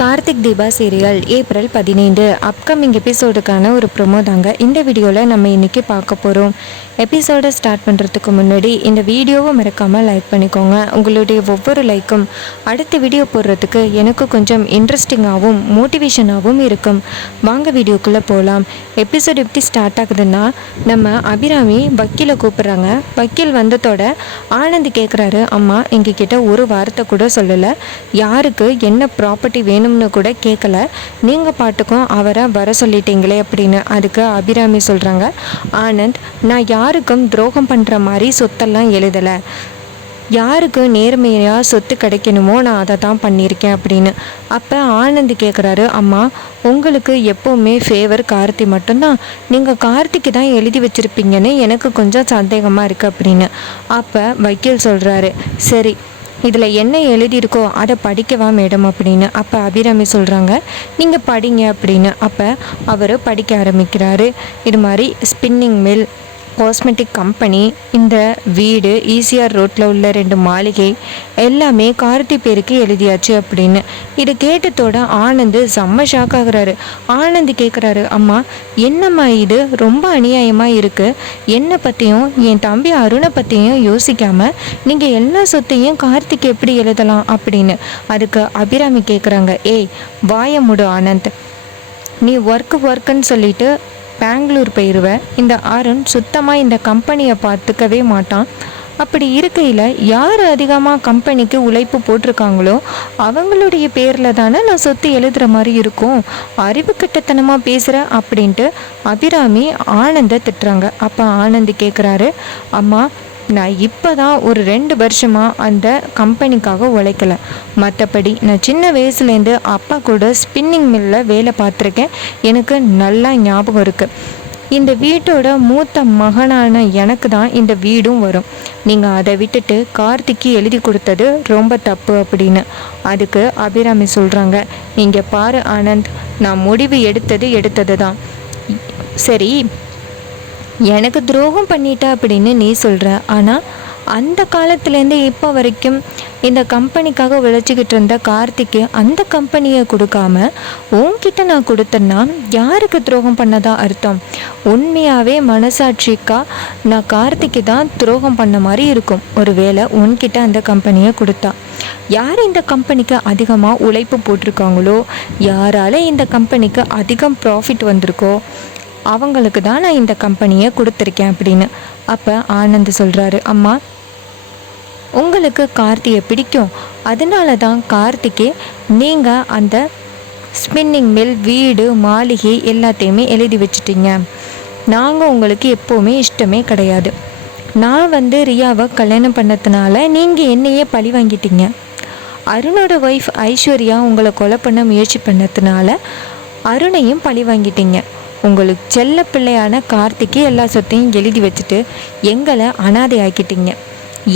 Karthik Deepa serial April 15 upcoming எபிசோடுக்கான ஒரு promo தாங்க இந்த வீடியோவில் நம்ம இன்றைக்கி பார்க்க போகிறோம். எபிசோடை ஸ்டார்ட் பண்ணுறதுக்கு முன்னாடி இந்த வீடியோவை மறக்காமல் லைக் பண்ணிக்கோங்க. உங்களுடைய ஒவ்வொரு லைக்கும் அடுத்த வீடியோ போடுறதுக்கு எனக்கு கொஞ்சம் இன்ட்ரெஸ்டிங்காகவும் மோட்டிவேஷனாகவும் இருக்கும். வாங்க வீடியோக்குள்ளே போகலாம். எபிசோடு எப்படி ஸ்டார்ட் ஆகுதுன்னா, நம்ம அபிராமி வக்கீலை கூப்பிட்றாங்க. வக்கீல் வந்ததோட ஆனந்த் கேட்குறாரு, அம்மா எங்ககிட்ட ஒரு வார்த்தை கூட சொல்லலை, யாருக்கு என்ன ப்ராப்பர்ட்டி வேணும்னு கூட கேட்கல, நீங்கள் பாட்டுக்கும் அவரை வர சொல்லிட்டீங்களே அப்படின்னு. அதுக்கு அபிராமி சொல்கிறாங்க, ஆனந்த் நான் யாருக்கும் துரோகம் பண்ணுற மாதிரி சொத்தெல்லாம் எழுதலை, யாருக்கு நேர்மையாக சொத்து கிடைக்கணுமோ நான் அதை தான் பண்ணியிருக்கேன் அப்படின்னு. அப்போ ஆனந்த் கேட்குறாரு, அம்மா உங்களுக்கு எப்போவுமே ஃபேவர் கார்த்தி மட்டும்தான், நீங்கள் கார்த்திக்கு தான் எழுதி வச்சுருப்பீங்கன்னு எனக்கு கொஞ்சம் சந்தேகமாக இருக்குது அப்படின்னு. அப்போ வக்கீல் சொல்கிறாரு, சரி இதில் என்ன எழுதியிருக்கோ அதை படிக்கவா மேடம் அப்படின்னு. அப்போ அபிராமி சொல்கிறாங்க, நீங்கள் படிங்க அப்படின்னு. அப்போ அவர் படிக்க ஆரம்பிக்கிறாரு. இது மாதிரி ஸ்பின்னிங் மில், காஸ்மெட்டிக் கம்பெனி, இந்த வீடு, ஈசிஆர் ரோட்டில் உள்ள 2 மாளிகை எல்லாமே கார்த்தி பேருக்கு எழுதியாச்சு அப்படின்னு. இதை கேட்டதோட ஆனந்த் செம்ம ஷாக் ஆகுறாரு. ஆனந்த் கேட்குறாரு, அம்மா என்னம்மா இது ரொம்ப அநியாயமாக இருக்குது, என்னை பற்றியும் என் தம்பி அருணை பற்றியும் யோசிக்காமல் நீங்கள் எல்லா சொத்தையும் கார்த்திக் எப்படி எழுதலாம் அப்படின்னு. அதுக்கு அபிராமி கேட்குறாங்க, ஏய் வாய முடு ஆனந்த், நீ ஒர்க்குன்னு சொல்லிட்டு பெங்களூர் போயிடுவேன், இந்த அருண் சுத்தமாக இந்த கம்பெனியை பார்த்துக்கவே மாட்டான், அப்படி இருக்கையில் யார் அதிகமாக கம்பெனிக்கு உழைப்பு போட்டிருக்காங்களோ அவங்களுடைய பேரில் தானே நான் சொத்து எழுதுகிற மாதிரி இருக்கும், அறிவு கட்டத்தனமாக பேசுகிற அப்படின்ட்டு அபிராமி ஆனந்தை திட்டுறாங்க. அப்போ ஆனந்த் கேட்குறாரு, அம்மா நான் இப்போ தான் ஒரு 2 வருஷமாக அந்த கம்பெனிக்காக உழைக்கலை, மற்றபடி நான் சின்ன வயசுலேருந்து அப்பா கூட ஸ்பின்னிங் மில்லில் வேலை பார்த்துருக்கேன், எனக்கு நல்லா ஞாபகம் இருக்குது. இந்த வீட்டோட மூத்த மகனான எனக்கு தான் இந்த வீடும் வரும், நீங்கள் அதை விட்டுட்டு கார்த்திக்கு எழுதி கொடுத்தது ரொம்ப தப்பு அப்படின்னு. அதுக்கு அபிராமி சொல்கிறாங்க, இங்கே பாரு ஆனந்த், நான் முடிவு எடுத்தது தான் சரி, எனக்கு துரோகம் பண்ணிட்டா அப்படின்னு நீ சொல்கிற, ஆனால் அந்த காலத்துலேருந்து இப்போ வரைக்கும் இந்த கம்பெனிக்காக உழைச்சிக்கிட்டு இருந்த கார்த்திக்கு அந்த கம்பெனியை கொடுக்காம உன்கிட்ட நான் கொடுத்தேன்னா யாருக்கு துரோகம் பண்ணதா அர்த்தம்? உண்மையாகவே மனசாட்சிக்கா நான் கார்த்திக்கு தான் துரோகம் பண்ண மாதிரி இருக்கும். ஒருவேளை உன்கிட்ட அந்த கம்பெனியை கொடுத்தா யார் இந்த கம்பெனிக்கு அதிகமாக உழைப்பு போட்டிருக்காங்களோ, யாரால இந்த கம்பெனிக்கு அதிகம் ப்ராஃபிட் வந்திருக்கோ அவங்களுக்கு தான் நான் இந்த கம்பெனியை கொடுத்துருக்கேன் அப்படின்னு. அப்போ ஆனந்த் சொல்கிறாரு, அம்மா உங்களுக்கு கார்த்தியை பிடிக்கும், அதனால தான் கார்த்திக்கே நீங்கள் அந்த ஸ்பின்னிங் மில், வீடு, மாளிகை எல்லாத்தையுமே எழுதி வச்சிட்டிங்க. நாங்கள் உங்களுக்கு எப்போவுமே இஷ்டமே கிடையாது. நான் ரியாவை கல்யாணம் பண்ணதுனால நீங்கள் என்னையே பழி வாங்கிட்டீங்க. அருணோட ஒய்ஃப் ஐஸ்வர்யா உங்களை கொலை பண்ண முயற்சி பண்ணதுனால அருணையும் பழி வாங்கிட்டீங்க. உங்களுக்கு செல்ல பிள்ளையான கார்த்திக்கு எல்லா சொத்தையும் எழுதி வச்சுட்டு எங்களை அனாதை ஆக்கிட்டீங்க.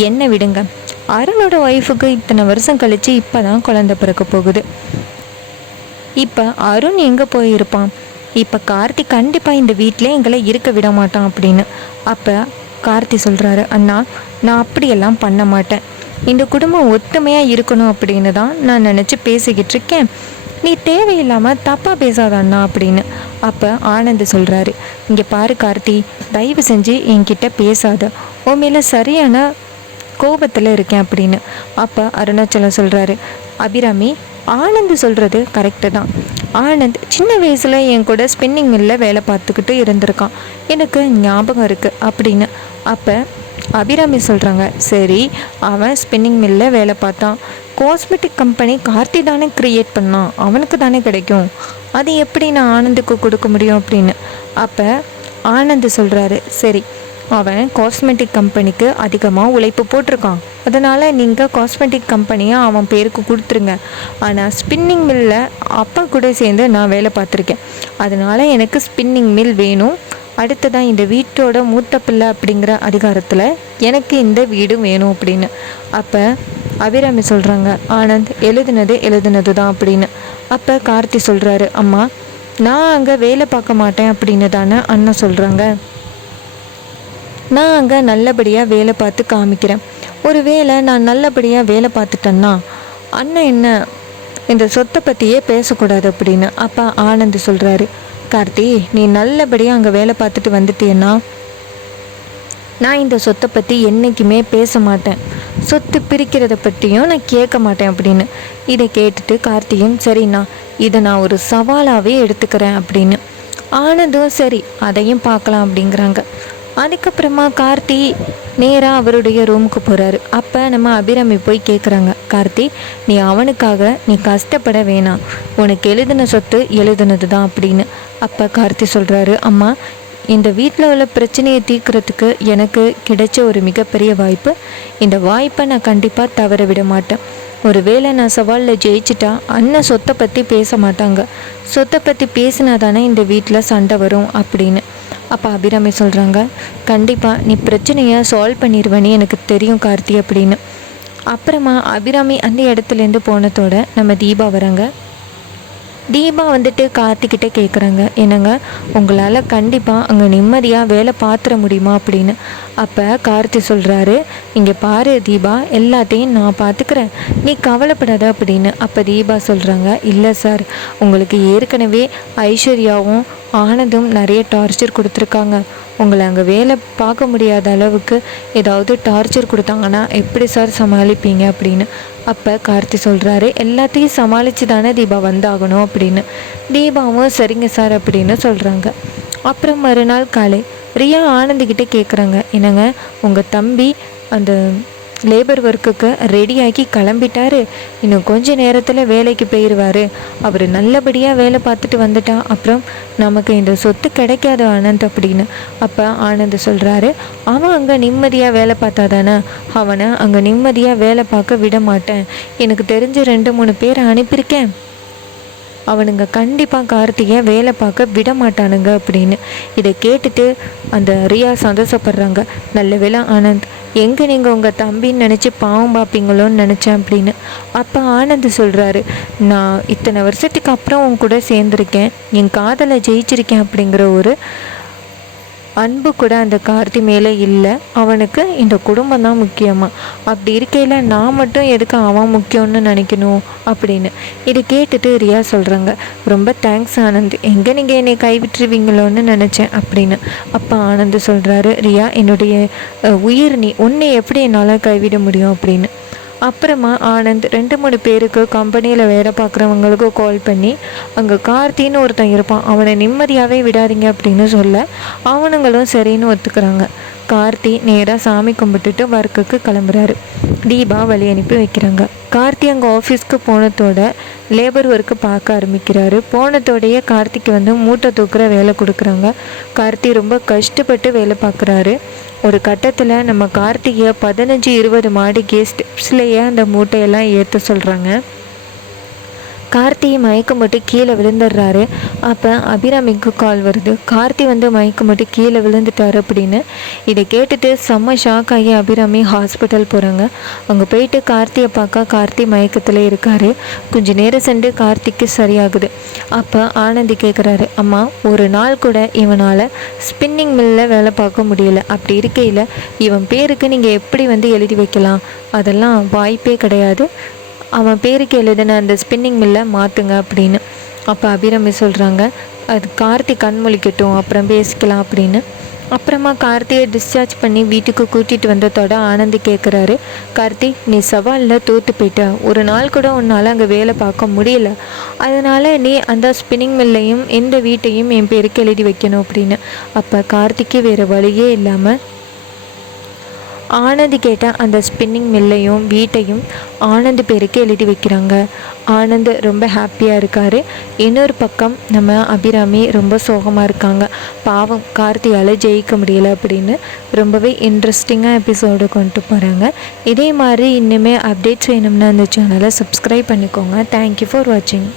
என்ன விடுங்க, அருணோட ஒய்ஃபுக்கு இத்தனை வருஷம் கழித்து இப்போ தான் குழந்தை பிறக்க போகுது. இப்போ அருண் எங்கே போயிருப்பான்? இப்போ கார்த்தி கண்டிப்பாக இந்த வீட்டில் எங்களை இருக்க விட மாட்டான் அப்படின்னு. அப்போ கார்த்தி சொல்கிறாரு, அண்ணா நான் அப்படியெல்லாம் பண்ண மாட்டேன், இந்த குடும்பம் ஒத்துமையாக இருக்கணும் அப்படின்னு தான் நான் நினச்சி பேசிக்கிட்டு இருக்கேன், நீ தேவையில்லாமல் தப்பாக பேசாத அண்ணா அப்படின்னு. அப்போ ஆனந்த் சொல்கிறாரு, இங்கே பாரு கார்த்தி, தயவு செஞ்சு என்கிட்ட பேசாத, உன் மேலே சரியான கோபத்தில் இருக்கேன் அப்படின்னு. அப்போ அருணாச்சலம் சொல்கிறாரு, அபிராமி ஆனந்த் சொல்கிறது கரெக்டு தான், ஆனந்த் சின்ன வயசில் என் கூட ஸ்பின்னிங் மில்லில் வேலை பார்த்துக்கிட்டு இருந்திருக்கான், எனக்கு ஞாபகம் இருக்குது அப்படின்னு. அப்போ அபிராமி சொல்கிறாங்க, சரி அவன் ஸ்பின்னிங் மில்லில் வேலை பார்த்தான், காஸ்மெட்டிக் கம்பெனி கார்த்தி தானே க்ரியேட் பண்ணான், அவனுக்கு தானே கிடைக்கும், அது எப்படி நான் ஆனந்துக்கு கொடுக்க முடியும் அப்படின்னு. அப்போ ஆனந்த் சொல்கிறாரு, சரி அவன் காஸ்மெட்டிக் கம்பெனிக்கு அதிகமாக உழைப்பு போட்டிருக்கான், அதனால் நீங்கள் காஸ்மெட்டிக் கம்பெனியை அவன் பேருக்கு கொடுத்துருங்க, ஆனால் ஸ்பின்னிங் மில்லில் அப்பா கூட சேர்ந்து நான் வேலை பார்த்துருக்கேன், அதனால் எனக்கு ஸ்பின்னிங் மில் வேணும், அடுத்ததான் இந்த வீட்டோட மூத்த பிள்ளை அப்படிங்கிற அதிகாரத்தில் எனக்கு இந்த வீடு வேணும் அப்படின்னு. அப்போ அபிராமி சொல்கிறாங்க, ஆனந்த் எழுதுனது தான் அப்படின்னு. அப்போ கார்த்தி சொல்கிறாரு, அம்மா நான் அங்கே வேலை பார்க்க மாட்டேன் அப்படின்னு தானே அண்ணன் சொல்கிறாங்க, நான் அங்கே நல்லபடியாக வேலை பார்த்து காமிக்கிறேன், ஒரு வேளை நான் நல்லபடியாக வேலை பார்த்துட்டேன்னா அண்ணன் என்ன இந்த சொத்தை பற்றியே பேசக்கூடாது அப்படின்னு. அப்போ ஆனந்த் சொல்கிறாரு, கார்த்தி நீ நல்லபடியாக அங்கே வேலை பார்த்துட்டு வந்துட்டேன்னா நான் இந்த சொத்தை பற்றி என்றைக்குமே பேச மாட்டேன், சொத்து பிரிக்கிறத பற்றியும் நான் கேட்க மாட்டேன் அப்படின்னு. இதை கேட்டுட்டு கார்த்தியும் சரிண்ணா இதை நான் ஒரு சவாலாகவே எடுத்துக்கிறேன் அப்படின்னு. ஆனந்தும் சரி அதையும் பார்க்கலாம் அப்படிங்கிறாங்க. அதுக்கப்புறமா கார்த்தி நேராக அவருடைய ரூமுக்கு போகிறாரு. அப்போ நம்ம அபிராமி போய் கேட்குறாங்க, கார்த்தி நீ அவனுக்காக நீ கஷ்டப்பட வேணாம், உனக்கு எழுதின சொத்து எழுதுனது தான் அப்படின்னு. அப்போ கார்த்தி சொல்கிறாரு, அம்மா இந்த வீட்டில் உள்ள பிரச்சனையை தீர்க்கறதுக்கு எனக்கு கிடைச்ச ஒரு மிகப்பெரிய வாய்ப்பு, இந்த வாய்ப்பை நான் கண்டிப்பாக தவற விட மாட்டேன். ஒருவேளை நான் சவாலில் ஜெயிச்சிட்டா அண்ணன் சொத்தை பற்றி பேச மாட்டாங்க, சொத்தை பற்றி பேசினா தானே இந்த வீட்டில் சண்டை வரும் அப்படின்னு. அப்போ அபிராமி சொல்கிறாங்க, கண்டிப்பாக நீ பிரச்சனையை சால்வ் பண்ணிடுவேன்னு எனக்கு தெரியும் கார்த்தி அப்படின்னு. அப்புறமா அபிராமி அந்த இடத்துலேருந்து போனதோட நம்ம தீபா வராங்க. தீபா வந்துட்டு கார்த்திக்கிட்ட கேட்குறாங்க, என்னங்க உங்களால் கண்டிப்பாக அங்கே நிம்மதியாக வேலை பார்த்துட முடியுமா அப்படின்னு. அப்போ கார்த்தி சொல்கிறாரு, இங்கே பாரு தீபா எல்லாத்தையும் நான் பார்த்துக்கிறேன், நீ கவலைப்படாத அப்படின்னு. அப்போ தீபா சொல்கிறாங்க, இல்லை சார் உங்களுக்கு ஏற்கனவே ஐஸ்வர்யாவும் ஆனந்தும் நிறைய டார்ச்சர் கொடுத்துருக்காங்க, உங்களை அங்கே வேலை பார்க்க முடியாத அளவுக்கு ஏதாவது டார்ச்சர் கொடுத்தாங்கன்னா எப்படி சார் சமாளிப்பீங்க அப்படின்னு. அப்போ கார்த்தி சொல்கிறாரு, எல்லாத்தையும் சமாளித்து தானே தீபா வந்தாகணும் அப்படின்னு. தீபாவும் சரிங்க சார் அப்படின்னு சொல்கிறாங்க. அப்புறம் மறுநாள் காலை ரியா ஆனந்திக்கிட்டே கேட்குறாங்க, என்னங்க உங்கள் தம்பி அந்த லேபர் ஒர்க்குக்கு ரெடியாகி கிளம்பிட்டாரு, இன்னும் கொஞ்ச நேரத்தில் வேலைக்கு போயிடுவார், அவர் நல்லபடியாக வேலை பார்த்துட்டு வந்துட்டா அப்புறம் நமக்கு இந்த சொத்து கிடைக்காது ஆனந்த் அப்படின்னு. அப்போ ஆனந்த் சொல்கிறாரு, அவன் அங்கே நிம்மதியாக வேலை பார்த்தா தானே, அவனை அங்கே நிம்மதியாக வேலை பார்க்க விட மாட்டேன், எனக்கு தெரிஞ்ச 2-3 பேரை அனுப்பியிருக்கேன், அவனுங்க கண்டிப்பாக கார்த்திகை வேலை பார்க்க விட மாட்டானுங்க அப்படின்னு. இதை கேட்டுட்டு அந்த ரியா சந்தோஷப்படுறாங்க, நல்ல வேலை ஆனந்த் எங்கே நீங்கள் உங்கள் தம்பின்னு நினச்சி பாவம் பார்ப்பீங்களோன்னு நினச்சேன் அப்படின்னு. அப்போ ஆனந்த் சொல்கிறாரு, நான் இத்தனை வருஷத்துக்கு அப்புறம் உன் கூட சேர்ந்துருக்கேன், என் காதலை ஜெயிச்சிருக்கேன் அப்படிங்கிற ஒரு அன்பு கூட அந்த கார்த்தி மேலே இல்லை, அவனுக்கு இந்த குடும்பம் தான் முக்கியமாக, அப்படி இருக்கையில் நான் மட்டும் எதுக்கு அவன் முக்கியம்னு நினைக்கணும் அப்படின்னு. இதை கேட்டுட்டு ரியா சொல்கிறாங்க, ரொம்ப தேங்க்ஸ் ஆனந்த், எங்கே நீங்கள் என்னை கைவிட்டுருவீங்களோன்னு நினச்சேன் அப்படின்னு. அப்போ ஆனந்த் சொல்கிறாரு, ரியா என்னுடைய உயிர் நீ, உன்னை எப்படி என்னால் கைவிட முடியும் அப்படின்னு. அப்புறமா ஆனந்த் 2-3 பேருக்கு கம்பெனியில் வேலை பார்க்குறவங்களுக்கு கால் பண்ணி அங்கே கார்த்தின்னு ஒருத்தன் இருப்பான், அவனை நிம்மதியாகவே விடாதீங்க அப்படின்னு சொல்ல அவனுங்களும் சரின்னு ஒத்துக்கிறாங்க. கார்த்தி நேராக சாமி கும்பிட்டுட்டு ஒர்க்குக்கு கிளம்புறாரு. தீபா வழி அனுப்பி வைக்கிறாங்க. கார்த்தி அங்கே ஆஃபீஸ்க்கு போனதோட லேபர் ஒர்க்கு பார்க்க ஆரம்பிக்கிறாரு. போனதோடையே கார்த்திக்கு வந்து மூட்டை தூக்குற வேலை கொடுக்குறாங்க. கார்த்தி ரொம்ப கஷ்டப்பட்டு வேலை பார்க்குறாரு. ஒரு கட்டத்தில் நம்ம கார்த்திகை 15-20 மாடிக்கு ஸ்டெப்ஸ்லேயே அந்த மூட்டையெல்லாம் ஏற்ற சொல்கிறாங்க. கார்த்தி மயக்கம் போட்டு கீழே விழுந்துடுறாரு. அப்போ அபிராமிக்கு கால் வருது, கார்த்தி வந்து மயக்கம் போட்டு கீழே விழுந்துட்டாரு அப்படின்னு. இதை கேட்டுட்டு செம்ம ஷாக் ஆகி அபிராமி ஹாஸ்பிட்டல் போகிறாங்க. அங்கே போயிட்டு கார்த்தியை பார்க்க கார்த்தி மயக்கத்தில் இருக்கார். கொஞ்சம் நேரம் சென்று கார்த்திக்கு சரியாகுது. அப்போ ஆனந்தி கேட்குறாரு, அம்மா ஒரு நாள் கூட இவனால் ஸ்பின்னிங் மில்லில் வேலை பார்க்க முடியல, அப்படி இருக்கையில் இவன் பேருக்கு நீங்கள் எப்படி வந்து எழுதி வைக்கலாம், அதெல்லாம் வாய்ப்பே கிடையாது, அவன் பேருக்கு எழுதின அந்த ஸ்பின்னிங் மில்லை மாற்றுங்க அப்படின்னு. அப்போ அபிராமி சொல்கிறாங்க, அது கார்த்தி கண்மொழிக்கட்டும் அப்புறம் பேசிக்கலாம் அப்படின்னு. அப்புறமா கார்த்தியை டிஸ்சார்ஜ் பண்ணி வீட்டுக்கு கூட்டிகிட்டு வந்ததோட ஆனந்தி கேட்குறாரு, கார்த்தி நீ சவாலில் தோற்று போயிட்ட, ஒரு நாள் கூட உன்னால் அங்கே வேலை பார்க்க முடியல, அதனால் நீ அந்த ஸ்பின்னிங் மில்லையும் இந்த வீட்டையும் என் பேருக்கு எழுதி வைக்கணும் அப்படின்னு. அப்போ கார்த்திக்கு வேறு வழியே இல்லாமல் ஆனந்த் கேட்ட அந்த ஸ்பின்னிங் மில்லையும் வீட்டையும் ஆனந்த் பேருக்கு எழுதி வைக்கிறாங்க. ஆனந்த் ரொம்ப ஹாப்பியாக இருக்கார். இன்னொரு பக்கம் நம்ம அபிராமி ரொம்ப சோகமாக இருக்காங்க. பாவம் கார்த்தியால் ஜெயிக்க முடியலை அப்படின்னு ரொம்பவே இன்ட்ரெஸ்டிங்காக எபிசோடு கொண்டு போகிறாங்க. இதே மாதிரி இன்னுமே அப்டேட்ஸ் வேணும்னா அந்த சேனலை சப்ஸ்கிரைப் பண்ணிக்கோங்க. தேங்க்யூ ஃபார் வாட்சிங்.